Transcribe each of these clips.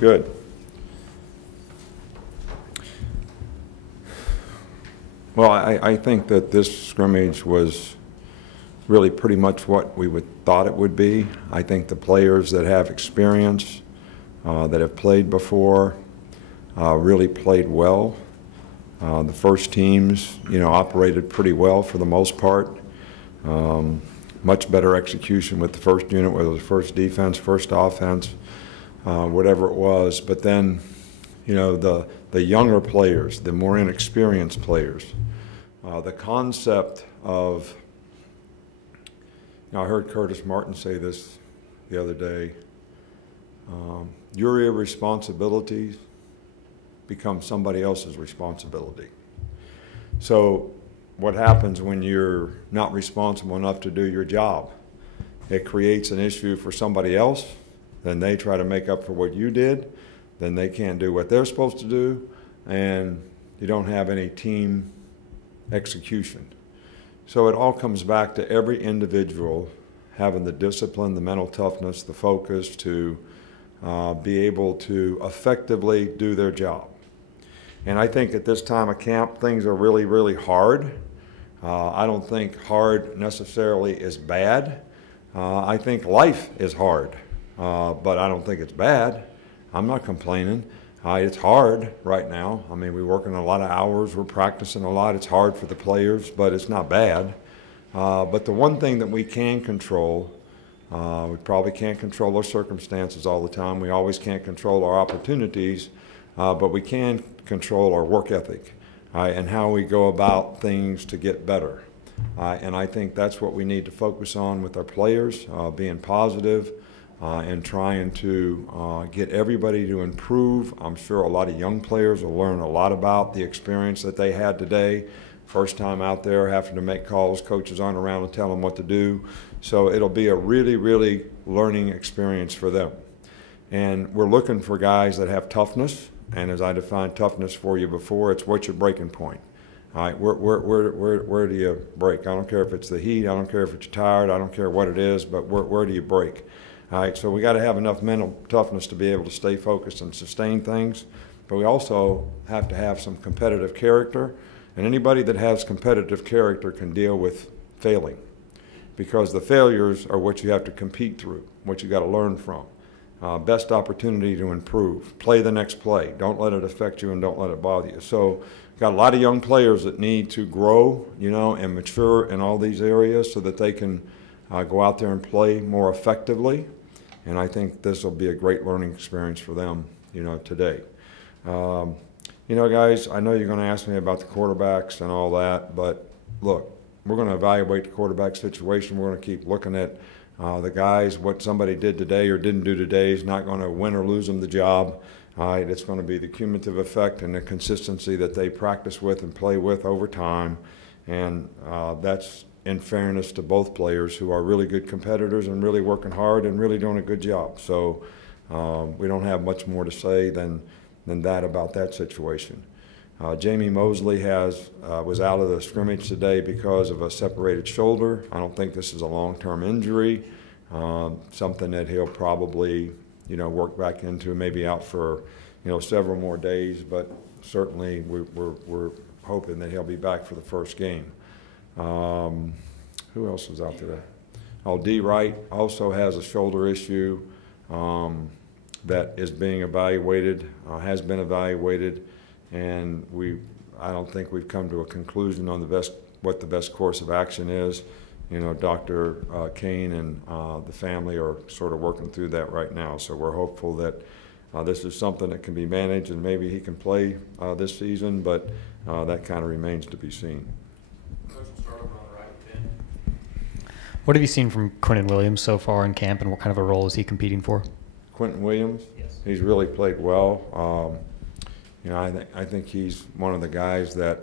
Good. Well, I think that this scrimmage was really pretty much what we thought it would be. I think the players that have experience, that have played before, really played well. The first teams, operated pretty well for the most part. Much better execution with the first unit, whether it was first defense, first offense, whatever it was. But then, the younger players, the more inexperienced players, the concept of, I heard Curtis Martin say this the other day, your irresponsibilities become somebody else's responsibility. So what happens when you're not responsible enough to do your job? It creates an issue for somebody else, then they try to make up for what you did, then they can't do what they're supposed to do, and you don't have any team execution. So it all comes back to every individual having the discipline, the mental toughness, the focus to be able to effectively do their job. And I think at this time of camp, things are really, really hard. I don't think hard necessarily is bad. I think life is hard, but I don't think it's bad. I'm not complaining. It's hard right now. I mean, we're working a lot of hours. We're practicing a lot. It's hard for the players, but it's not bad. But the one thing that we can control, we probably can't control our circumstances all the time. We always can't control our opportunities, but we can control our work ethic and how we go about things to get better. And I think that's what we need to focus on with our players, being positive and trying to get everybody to improve. I'm sure a lot of young players will learn a lot about the experience that they had today. First time out there, having to make calls, coaches aren't around to tell them what to do. So it'll be a really, really learning experience for them. And we're looking for guys that have toughness. And as I defined toughness for you before, it's what's your breaking point. All right, where do you break? I don't care if it's the heat, I don't care if it's tired, I don't care what it is, but where do you break? All right, so we got to have enough mental toughness to be able to stay focused and sustain things, but we also have to have some competitive character, and anybody that has competitive character can deal with failing, because the failures are what you have to compete through, what you got to learn from. Best opportunity to improve. Play the next play. Don't let it affect you and don't let it bother you. So got a lot of young players that need to grow, and mature in all these areas so that they can go out there and play more effectively. And I think this will be a great learning experience for them, today. Guys, I know you're going to ask me about the quarterbacks and all that, but look, we're going to evaluate the quarterback situation. We're going to keep looking at the guys, what somebody did today or didn't do today is not going to win or lose them the job. It's going to be the cumulative effect and the consistency that they practice with and play with over time. And that's in fairness to both players who are really good competitors and really working hard and really doing a good job. So we don't have much more to say than that about that situation. Jamie Mosley was out of the scrimmage today because of a separated shoulder. I don't think this is a long-term injury, something that he'll probably, work back into, maybe out for, several more days. But certainly we're hoping that he'll be back for the first game. Who else was out today? Oh, D. Wright also has a shoulder issue that is being evaluated, has been evaluated. And I don't think we've come to a conclusion on what the best course of action is. Dr. Kane and the family are sort of working through that right now. So we're hopeful that this is something that can be managed and maybe he can play this season, but that kind of remains to be seen. What have you seen from Quentin Williams so far in camp, and what kind of a role is he competing for? Quentin Williams? Yes. He's really played well. I think he's one of the guys that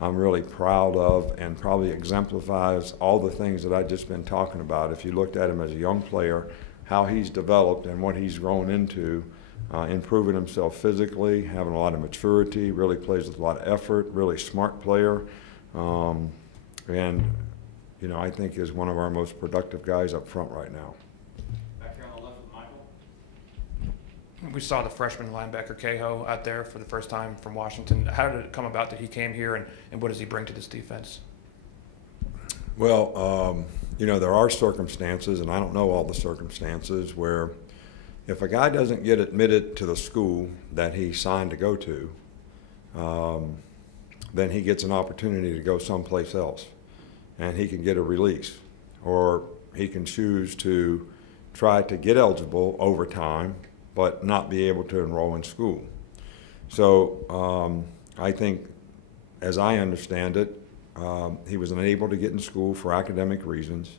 I'm really proud of and probably exemplifies all the things that I've just been talking about. If you looked at him as a young player, how he's developed and what he's grown into, improving himself physically, having a lot of maturity, really plays with a lot of effort, really smart player, and I think is one of our most productive guys up front right now. Back here on the left with Michael. We saw the freshman linebacker Cahoe out there for the first time from Washington. How did it come about that he came here, and what does he bring to this defense? Well, there are circumstances, and I don't know all the circumstances, where if a guy doesn't get admitted to the school that he signed to go to, then he gets an opportunity to go someplace else, and he can get a release, or he can choose to try to get eligible over time but not be able to enroll in school. So I think, as I understand it, he was unable to get in school for academic reasons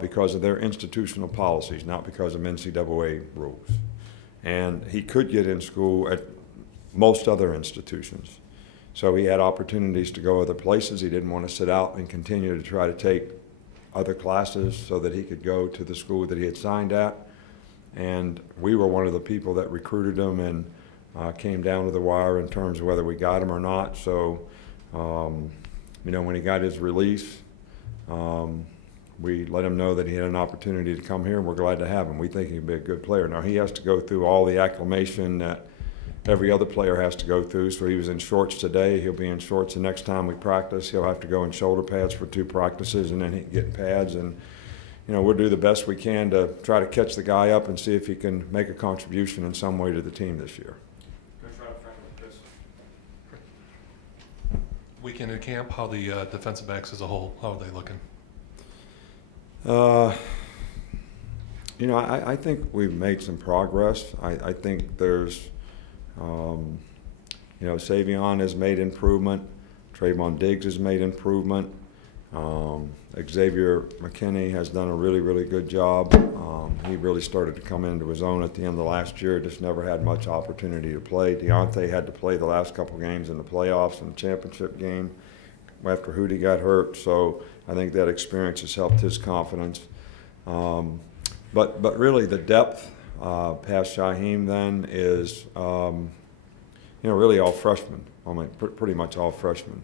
because of their institutional policies, not because of NCAA rules. And he could get in school at most other institutions. So he had opportunities to go other places. He didn't want to sit out and continue to try to take other classes so that he could go to the school that he had signed at. And we were one of the people that recruited him and came down to the wire in terms of whether we got him or not. So, when he got his release, we let him know that he had an opportunity to come here, and we're glad to have him. We think he'd be a good player. Now, he has to go through all the acclimation that every other player has to go through. So he was in shorts today. He'll be in shorts the next time we practice. He'll have to go in shoulder pads for 2 practices, and then he can get in pads. And we'll do the best we can to try to catch the guy up and see if he can make a contribution in some way to the team this year. Weekend in camp, how the defensive backs as a whole, how are they looking? I think we've made some progress. I think there's, Saban has made improvement. Trayvon Diggs has made improvement. Xavier McKinney has done a really, really good job. He really started to come into his own at the end of last year, just never had much opportunity to play. Deontay had to play the last couple games in the playoffs and the championship game after Hootie got hurt, so I think that experience has helped his confidence. But really the depth past Shaheem then is, really all freshmen. I mean, pretty much all freshmen.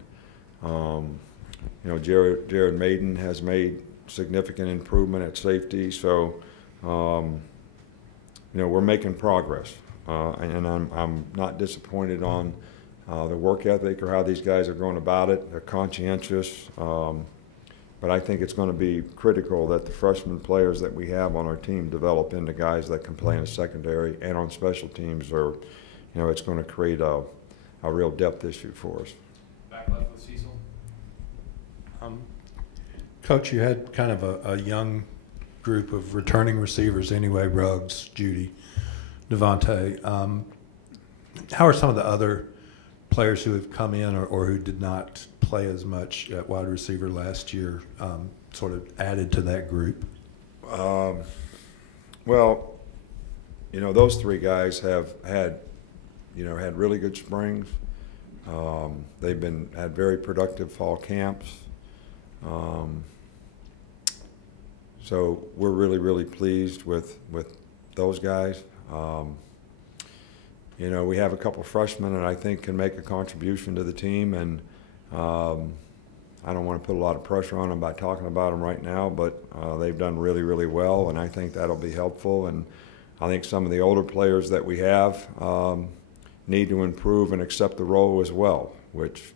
Jared Maiden has made significant improvement at safety, so we're making progress, and I'm not disappointed on the work ethic or how these guys are going about it. They're conscientious, but I think it's going to be critical that the freshman players that we have on our team develop into guys that can play in the secondary and on special teams, or it's going to create a real depth issue for us. Back left with Cecil. Coach, you had kind of a young group of returning receivers anyway, Ruggs, Judy, Devontae. How are some of the other players who have come in or who did not play as much at wide receiver last year sort of added to that group? Those 3 guys have had really good springs. They've had very productive fall camps. So we're really, really pleased with those guys. We have a couple freshmen that I think can make a contribution to the team, and I don't want to put a lot of pressure on them by talking about them right now, but they've done really, really well, and I think that'll be helpful. And I think some of the older players that we have need to improve and accept the role as well, which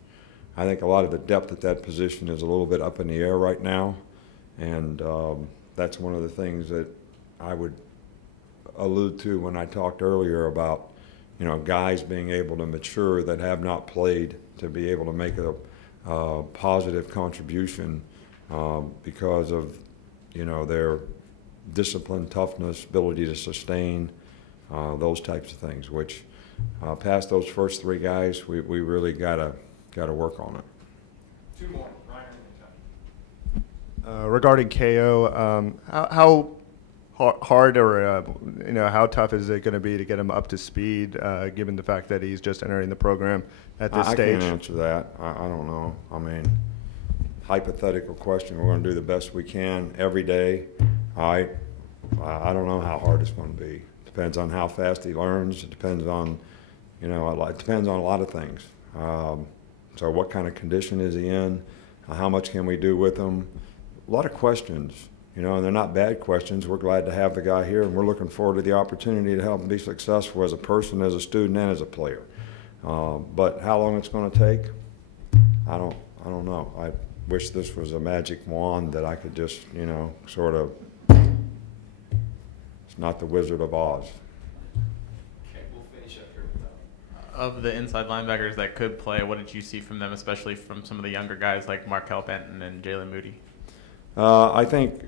I think a lot of the depth at that position is a little bit up in the air right now, and that's one of the things that I would allude to when I talked earlier about, guys being able to mature that have not played to be able to make a positive contribution because of, their discipline, toughness, ability to sustain, those types of things, which past those first 3 guys, we really got to work on it. 2 more. Regarding KO, how hard or how tough is it going to be to get him up to speed, given the fact that he's just entering the program at this stage? I can't answer that. I don't know. I mean, hypothetical question. We're going to do the best we can every day. I don't know how hard it's going to be. Depends on how fast he learns. It depends on, it depends on a lot of things. So what kind of condition is he in? How much can we do with him? A lot of questions, You know, and they're not bad questions. We're glad to have the guy here, and we're looking forward to the opportunity to help him be successful as a person, as a student, and as a player. But how long it's going to take, I don't know. I wish this was a magic wand that I could just, you know, sort of. It's not the Wizard of Oz. Okay, we'll finish up here with that. Of the inside linebackers that could play, what did you see from them, especially from some of the younger guys like Markel Benton and Jalen Moody? I think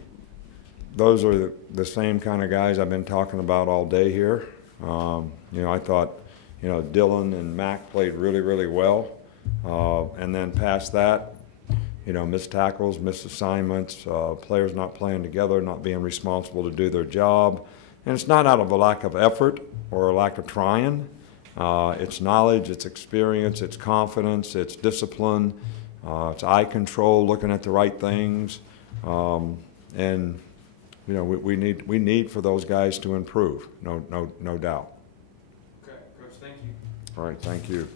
those are the same kind of guys I've been talking about all day here. You know, I thought, you know, Dylan and Mac played really, really well. And then past that, you know, missed tackles, missed assignments, players not playing together, not being responsible to do their job. And it's not out of a lack of effort or a lack of trying. It's knowledge, it's experience, it's confidence, it's discipline, it's eye control, looking at the right things. And, you know, we need for those guys to improve, no doubt. Okay, Coach, thank you. All right, thank you.